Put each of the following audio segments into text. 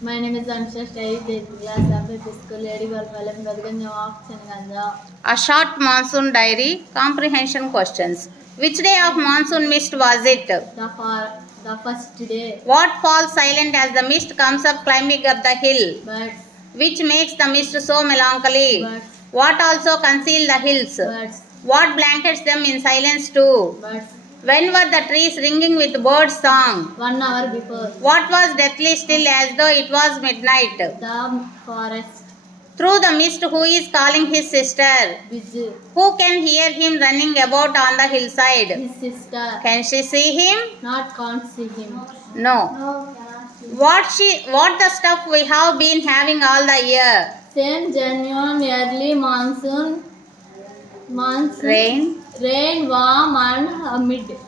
My name is Amsha, study 8th class of School, Lady Golpalam, Gadganja of Chenaganja. A short monsoon diary, comprehension questions. Which day of monsoon mist was it? The first day. What falls silent as the mist comes up climbing up the hill? Birds. Which makes the mist so melancholy? Birds. What also conceal the hills? Birds. What blankets them in silence too? Birds. When were the trees ringing with birds' song? 1 hour before. What was deathly still as though it was midnight? The forest. Through the mist, who is calling his sister? Biju. Who can hear him running about on the hillside? His sister. Can she see him? Can't see him. No. What the stuff we have been having all the year? Same genuine early monsoon. Rain, warm and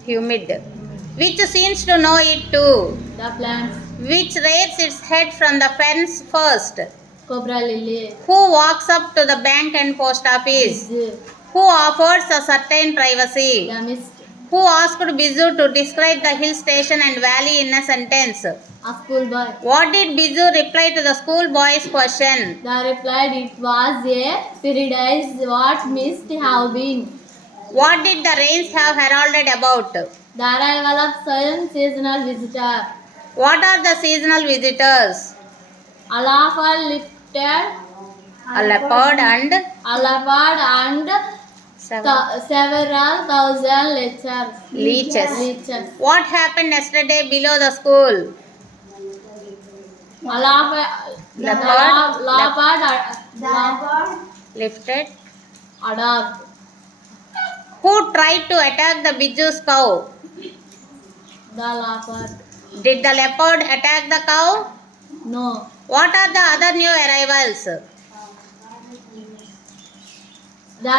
Humid. Which seems to know it too? The plants. Which rears its head from the fence first? Cobra lily. Who walks up to the bank and post office? Biju. Who offers a certain privacy? The mist. Who asked Biju to describe the hill station and valley in a sentence? A schoolboy. What did Biju reply to the schoolboy's question? The replied it was a paradise what mist have been. What did the rains have heralded about? The arrival of some seasonal visitor. What are the seasonal visitors? A leopard lifted. A leopard and several thousand leeches. What happened yesterday below the school? A leopard Lifted. a dog. Who tried to attack the Biju's cow? The leopard. Did the leopard attack the cow? No. What are the other new arrivals? The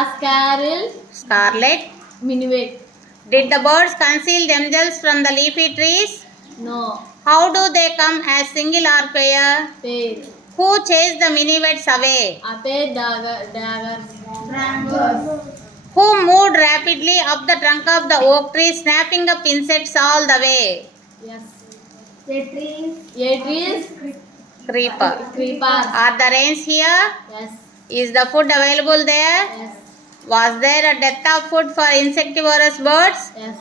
Scarlet. minuet. Did the birds conceal themselves from the leafy trees? No. How do they come, as single or pair? Pair. Who chased the minivets away? A pair daggers. Who moved rapidly up the trunk of the oak tree, snapping up insects all the way? Yes. A trees. Creeper. Are the rains here? Yes. Is the food available there? Yes. Was there a dearth of food for insectivorous birds? Yes.